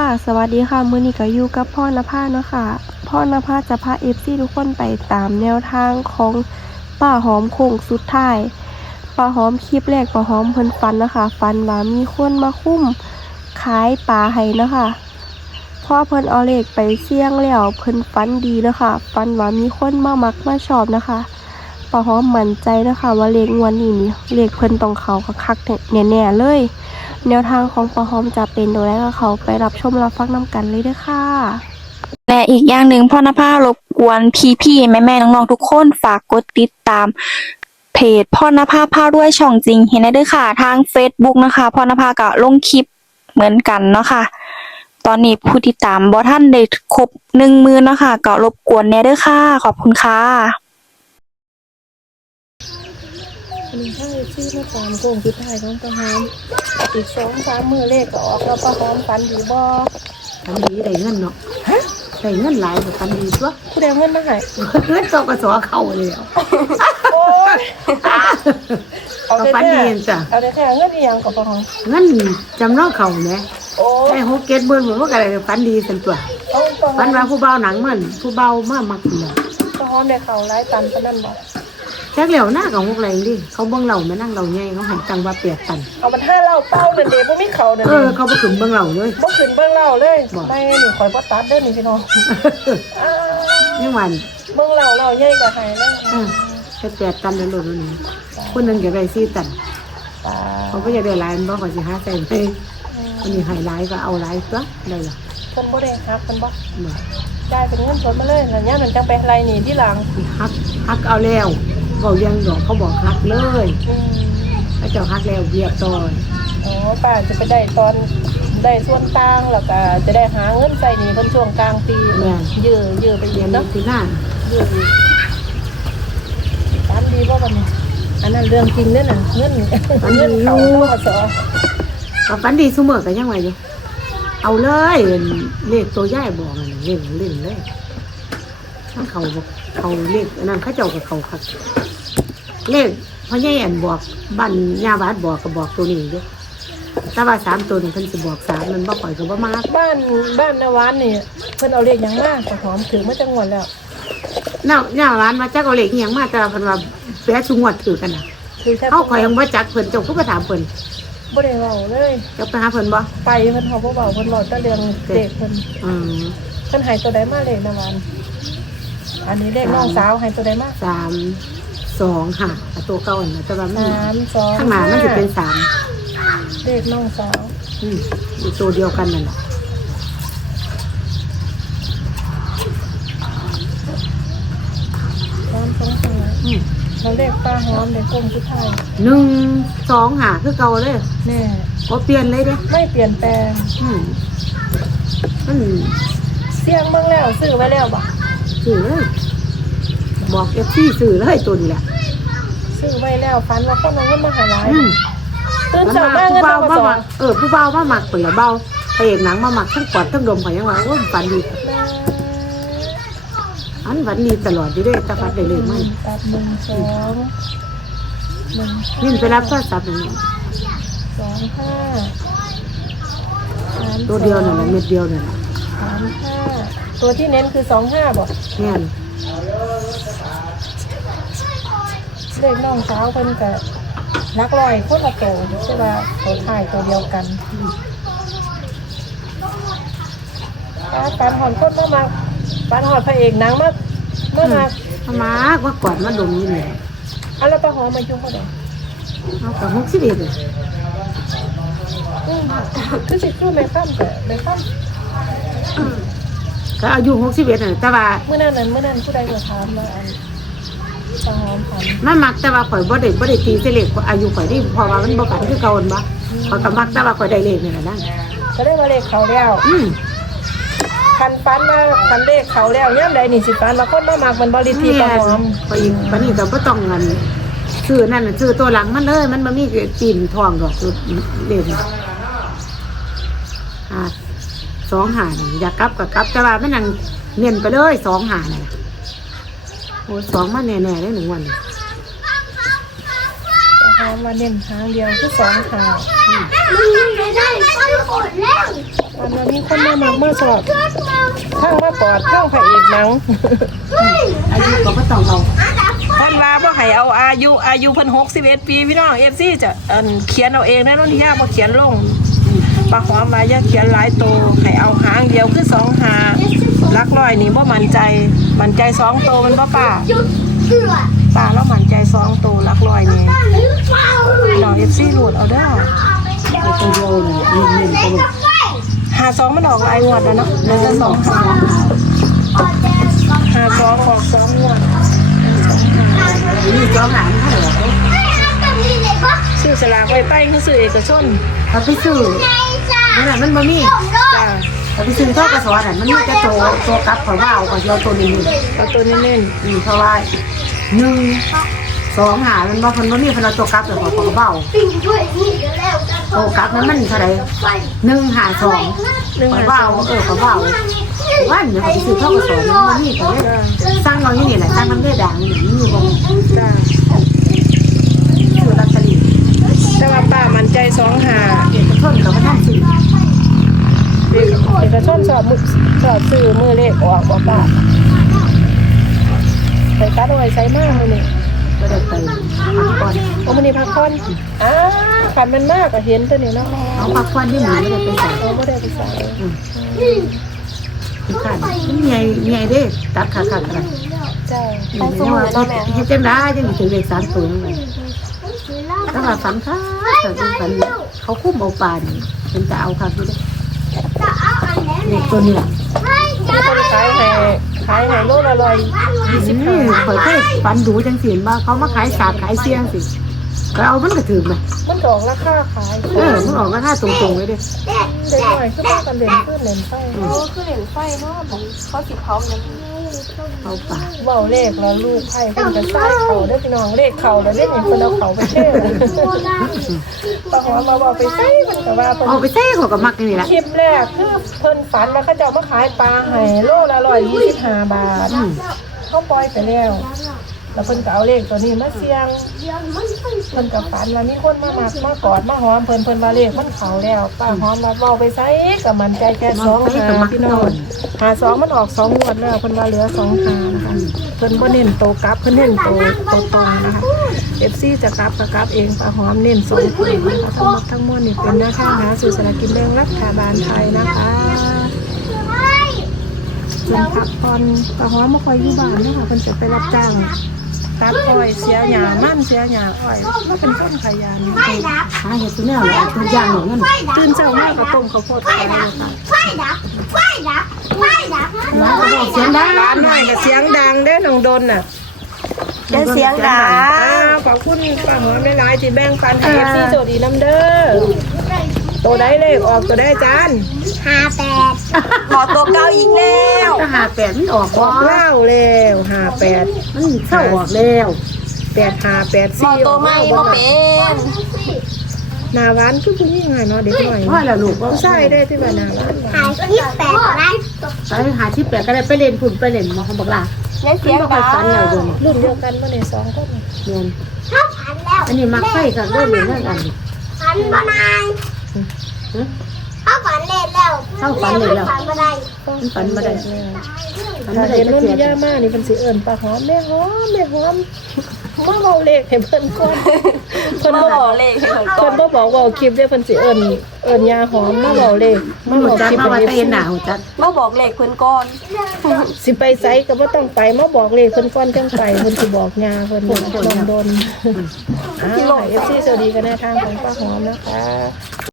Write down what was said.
ค่ะ สวัสดีค่ะ มือนี้ก็อยู่กับพ่อนภาเนาะค่ะพ่อนภาจะพา FC ทุกคนไปตามแนวทางของป้าหอมโค้งสุดท้ายป้าหอมคลิปแรกป้าหอมเพิ่นฝันนะคะฝันว่ามีคนมาคุ้มขายปลาให้นะคะพ่อเพิ่นเอาเลขไปเสี่ยงแล้วเพิ่นฝันดีนะคะฝันว่ามีคนมามักมาชอบนะคะป้าหอมมั่นใจนะคะ ว่าเลขงวดนี้นี่เลขเพิ่นต้องเขาคักๆแน่ๆเลย แนวทางของปอหอมจะเป็นโดยแล้วก็เขาไปรับชมรับฟังน้ำกันเลยเด้วยค่ะ และอีกอย่างหนึ่งพ่อนภารบกวนพี่ๆแม่ๆน้องๆทุกคนฝากกดติดตามเพจพ่อนภาพาด้วยช่องจริงเห็นได้ด้วยค่ะ ทาง Facebook นะคะพ่อนภาก็ลงคลิปเหมือนกันเนาะค่ะ ตอนนี้ผู้ติดตามบอท่านได้ครบหนึ่งมือเนาะค่ะก็รบกวนแน่ด้วยค่ะ ขอบคุณค่ะ หนึ่งข้างชื่อมาตามโค้งสุดท้ายของปอหอมอีกสองสามมือเลขก็ออกแล้วปอหอมฝันดีบ่ปันดีได้เงินเนาะได้เงินหลายกว่าปันดีตัวผู้ใดเอาเงินมาให้เงินตกกระสอเข้าเลยอะโอ้ยเอาได้ปันแค่ดีจ้ะเอาได้แค่เงินอีหยังกับปอหอมเงินจำนองเขาเนี่ยโอ้ได้หกเก็ดเบิ้ลเหมือนว่าอะไรปันดีสันตัวเอาปอหอปัมนว่าผู้เบาหนังมันผู้เบามามักเดียวปอหอมได้เข่าร้ายตันปานนั้นบ่ แจ็คเหลียวหน้าของพวกอะไรดิเขาเบิ้งเรามานั่งเราใหญ่เขาหันตังว่าเปียกตันเอามันห้าเหล่าเป้านั่นเด้บ่มีเข่านั่นเอเด้อเขาไปขึ้นเบิ้งเราเลยบ่ขึ้นเบิ่งเหล่าเลยบ่ไม่นี่ข่อยบ่ตัดเด้อนี่พี่น้องอ่านี่วันเบิ่งเหล่าเหล่าใหญ่ก็ให้เลยเออแค่เปียกตันเลยลูกนี่คนหนึงอยากได้สี่ตันตาเขาก็อยากได้หลายมันบอกเขาสิหาใส่ไปอันนี้ให้หลายก็เอาหลายตัวได้หรอเพิ่นบ่ได้ครับเพิ่นบ่บ่จ่ายเป็นเงินสดมาเลยแล้วย่ามมันจังไปไรหนีที่หลังฮักฮักเอาแล้ว บอกยังดอกเขาบอกฮักเลยอืมพระเจ้าฮักแล้วเบียบตอนอ๋อป้าจะไปได้ตอนได้ส่วนต่างแล้วก็จะได้หาเงินใส่หนี้เพิ่นช่วงกลางปียื้อยื้อไปเรีอียกนเนาะที่หน้ายื้ออีกตามดีบ่บัดนี้อันนั้นเรื่องจริงเด้อน่ะเงินเงินเขาต้องมาสอกับฝันดีเสมอกันยังไงอยู่เอาเลยเลขตัวย่ายบอกมันเล่นเล่นเลยถ้าเขาบอกเขาเลขอันนั้นเขาเจ้ากับเขาคัก เลขพ่อใหญ่อันบอกบ้านยาบาดบอกก็บอกตัวนี้ด้วยแต่ว่าสามตัวนี่เพิ่นสิบอกสามมันบ่ปล่อยก็บ่มากบ้านบ้านนวานนี่เพิ่นเอาเลขหยังมาก็หอมถึงมาจังหวัดแล้วน่าน่าร้านมาจักเอาเลขอิหยังมาแต่ว่าเพิ่นว่าแปะชุงวดถือกันน่ะคือแค่เขาข่อยยังบ่จักเพิ่นเจ้าก็บ่ถามเพิ่นบ่ได้เว้าเลยเจ้าไปหาเพิ่นบ่ไปเพิ่นเขาบ่เว้าเพิ่นเว้าแต่เรื่องเด็กเพิ่นอืมเพิ่นให้ตัวใดมาเลขนวานอันนี้เลขน้องสาวให้ตัวใดมาสาม สองห้าอะตัวเก่าน่ะแต่ว่ามันสามสองข้างหน้ามันจะเป็นสามเลขน้องสาวอืมอยู่ตัวเดียวกันนั่นแหละสามสองห้าอืมเราเลขป้าหอมเลขกลมผู้ไทยหนึ่งสองห้าคือเก่าเลยแน่ก็เปลี่ยนเลยเด้ไม่เปลี่ยนแปลงอืมมันเสี่ยงเบิ่งแล้วซื้อไว้แล้วบ่สื่อเลย บอกเอฟซีสื่อเลยตัวนี้แหละซื้อไว้แล้วฝันว่าคนเอาเงินมาให้หลายอืมตื่นแล้วเช้ามามาเงินผู้มาเบาสอมานหมักเออผู้เบามาหมักเปิดละเบาพระเอกหนังมาหมักทั้งกอดทั้งดมข่อยยังว่าโอ้ยฝันดีแม่อันฝันดีตลอดอยู่เด้แตะฟัดได้เลยมั้ยตัดหนึ่งสองหนึ่งนี่ไปรับโทรศัพท์อย่างนี้สองห้าสามตัวเดียวนั่นสแหอละงเม็ดเดียวนั่นแหละสามห้าตัวที่เน้นคือสองห้าบอก แม่น เลขน้องสาวเพิ่นก็นักลอยคนละโตใช่ป่ะตัวท้ายตัวเดียวกันปันหอนคนมามาปันหอนพระเอกนังมามามามามา ว่ากอดมาดมนี่แหละเอาแล้วปลาหอมมายุ่งเขาเด้เอากับหกสิบเอ็ดเลยคือสิคือไม่ข้ามแต่ไม่ข้ามก็อายุหกสิบเอ็ดน่ะแต่ว่าเมื่อนั้นนั้นเมื่อนั้นผู้ใดก็ถามมาอัน ปลาหอมพันมันมักแต่ว่าข่อยบ่ได้บ่ได้ตีเสเลขอายุข่อยนี่เพราะว่ามันบ่กันคือเก่าหั่นบ่ข่อยก็มักแต่ว่าข่อยได้เลขนี่แหละนั่นก็ได้มาเลขเขาแล้วอืมคันฟันมาคันเลขเขาแล้วย่ำใดนี่สิฟันมาคนมามากมันบริทีปลาหอมข่อยอีกบัดนี้ก็บ่ต้องเงินซื้อนั่นน่ะซื้อตัวหลังมันเลย มันบ่มีจีนทองดอกสุดเลขนี่อ่าสองหานี่อยากกลับก็กลับแต่ว่ามันยังเน้นไปเลยสองหานี่น โอ้ยสองมาแน่ๆเลยหนึ่งวันนี่ปลาหอมมาเน้นทางเดียวคือสองหางอืมมันไม่ได้ฟันขนแล้ววันนี้มีคนมาหมักมาสอบข้างมาปอดข้างพระเอกหนังอายุก็บ่ต้องเอา ท่านว่าบ่ให้เอาอายุอายุเพิ่น61 ปีพี่น้อง FC จะอันเขียนเอาเองนะนนทิยาบ่เขียนลงปลาหอมว่าอย่าเขียนหลายโตวให้เอาหางเดียวคือสองหาลักร้อยนี่บ่มั่นใจมั่นใจสองโตวมันบ่ป้าป้าแล้วมั่นใจสองโตวลักร้อยนี่น้อง FC หลดเอาเด้อตัวเดียวนี่น้นๆไปเลยหาสองมันออกหลายงวดแล้วเนาะเหลือแต่สองหาหาสองออกสองงวด นี่จอมหลังให้เหรอซื้อสลากไว้ไปคือซื้อเอกชนเขาไปซื้อนั่นน่ะมันบ่มีจ้าเขาไปซื้อทอดกระสอนน่ะมันมีแต่โตัวตัวกลับขอว่าเอาของเราตัวนี้เอาตัวเน้นอืมเพราะว่าหนึ่งสองหามันบ่เพิ่นบ่มีพิ่นเอาตัวกลับแต่ของของเบาตัวกลับนั้นมันเท่าไหร่หนึ่งหาสองหนึ่งของหาเบาสองเออของเบาวาเนี่ยเขาไปซื้อทอดกระสอนมันบ่มีก็เลยสร้างเราอยู่นี่แหละสร้างมันได้ดังนี่มีบ่จ้าซื้อลอตเตอรี่แต่ว่าป้ามันใจสองหาเอกชนก็บ่ทันซื้อเอกเอกชนสอบมือสอบซื้อมือเลขออกบ่ป้าไปตัดเอาไว้ใส่มากเลยนี่บ่ได้ไปพักผ่อนโอ้มันนี่พักผ่อนอ้าขันมันมากก็เห็นตัวนี้เนาะเอาพักผ่อนที่หมูไม่ได้ไปใส่เราไม่ได้ไปใส่ ที่ขันใหญ่ใหญ่เด้ตัดขาขาดกันจ้าของสมุนเนาะแม่เฮ็ดจังได๋จังถึงเลข3ตัวนั่นแหละแต่ว่าฝันค่ะแต่เป็นฝันเขาคุ้มเอาปลานี่เป็นตาเอาค่ะคือเลขตัวนี้ล่ะที่คนขายให้ขายให้โลละร้อยยี่สิบอืห้ามข่อยเคยฝันดูจังซี่ว่าเขามาขายสาดขายเสียงสิ ก็เอามันก็ถือมามันดอกราคาขายเออมันออกราคาตรงๆเลยเด้เด็กหน่อยคือป้ากันเด่นขึ้นเด่นไฟโอ้คือเหรียญไฟเนาะผมเขาสิพร้อมนะเอาปลาเบาเลขแล้วลูกไพ่เพิ่นเป็นไส้เข่าเด้อพี่น้องเลขเข่าแล้วเลขเห็นคนเอาเข่าไปเท่ป้าหอมมาบอกไปใส่มันก็ว่าเพิ่นเอาไปแท้เขาก็มักนี่ล่ะคลิปแรกคือเพิ่นฝันว่าเขาจะเอามาขายปลาให้โลละร้อยยี่สิบห้าบาทอืมเขาปล่อยไปแล้ว แล้วเพิ่นก็เอาเลขตัวนี้มาเสี่ยงเพิ่นก็ฝันว่ามีคนมามักมากอดมาหอมเพิ่นเพิ่นว่าเลขมันเขาแล้วป้าหอมมาเว้าไปใส่ก็มั่นใจแค่สองหาพี่น้องหาสองมันออกสองงวดแล้วเพิ่นว่าเหลือสองหานะคะเพิ่นบ่เน้นโตกลับเพิ่นเน้นโตโตตรงนะคะ FC จะกลับก็กลับเองป้าหอมเน้นสองคนนะคะทั้งหมดทั้งมวลนี่เป็นหน้าข้างหาสู่สลากกินแบ่งรัฐบาลไทยนะคะส่วนพักผ่อนป้าหอมบ่ค่อยอยู่บ้านนะคะเพิ่นจะไปรับจ้าง ตัดอ้อยเสียหญ้ามันเสียหญ้าอ้อยมันเป็นต้นขยันหาเห็ดตัวแนวเลยตัวอย่างอย่างนั้นตื่นเช้ามากก็ต้มข้าวโพดขายเลยค่ะร้านก็บอกเสียงดังร้านน้อยก็เสียงดังเด้อน้องดนน่ะจะเสียงดัอ้างวขอบคุณป้าหอมหลายๆที่แบ่งปันให้เอฟซีโชคดีน้ำเด้อ ตัวได้เลขออกตัวได้จานขอตัวเก้าอีกแล้วถ้าหาแปดมันออกอบ่อกเล่าแล้วห้าแปดมันเข้าออกแล้วแปดห้าแปดขอสี่ตัวไม่บ่เป็นหนาหวานคือผู้หญิงไงเนาะเด็กหน่อยว่าแล้วลูกว่าผู้ชายได้ที่ว่าหนาหวานไปหาที่แปดก็ได้ไปเล่นฝุ่นไปเล่นมาเขาบอกลายังเสียงมันบ่ค่อยดัฝันแล้วงเดี๋ยวนี้รุ่นเดียวกันมาเนี่ยสองคนเนียนอันนี้มักไฟกับเล่นเล่นนั่นอันนี้ฝันบ่นายฮะ เขาฝันเล่นแล้วเข้าฝันเลยแล้ว ฝันบ่ได้มันฝันมาได้ฝันถ้ามาได้เห็นจะรุ่นเสียย่ามานี่เป็นสิเอิญปลาหอมแม่หอมแม่หอมมาเบาเลขให้เพิ่นก่อนเพิ่นมาบ่บอกเลขให้ผมก่เพิ่อนนบ่บอกเว่าคลิปเด้อเพิ่นสิเอิญเอิญยาหอมมาเบาเลขมัมานหัวเบาจักคลิปมาว่าให้ตะเห็นหนาหัวจักมาบอกเลขเพิ่นก่อนสิไปไสก็บ่ต้องไปมาบอกเลขเพิ่นก่อนจังไปเพิ่นสิบอกยาเพิ่นลองโดนอ่า FC สวัสดีกันในทางของป้าหอมนะคะ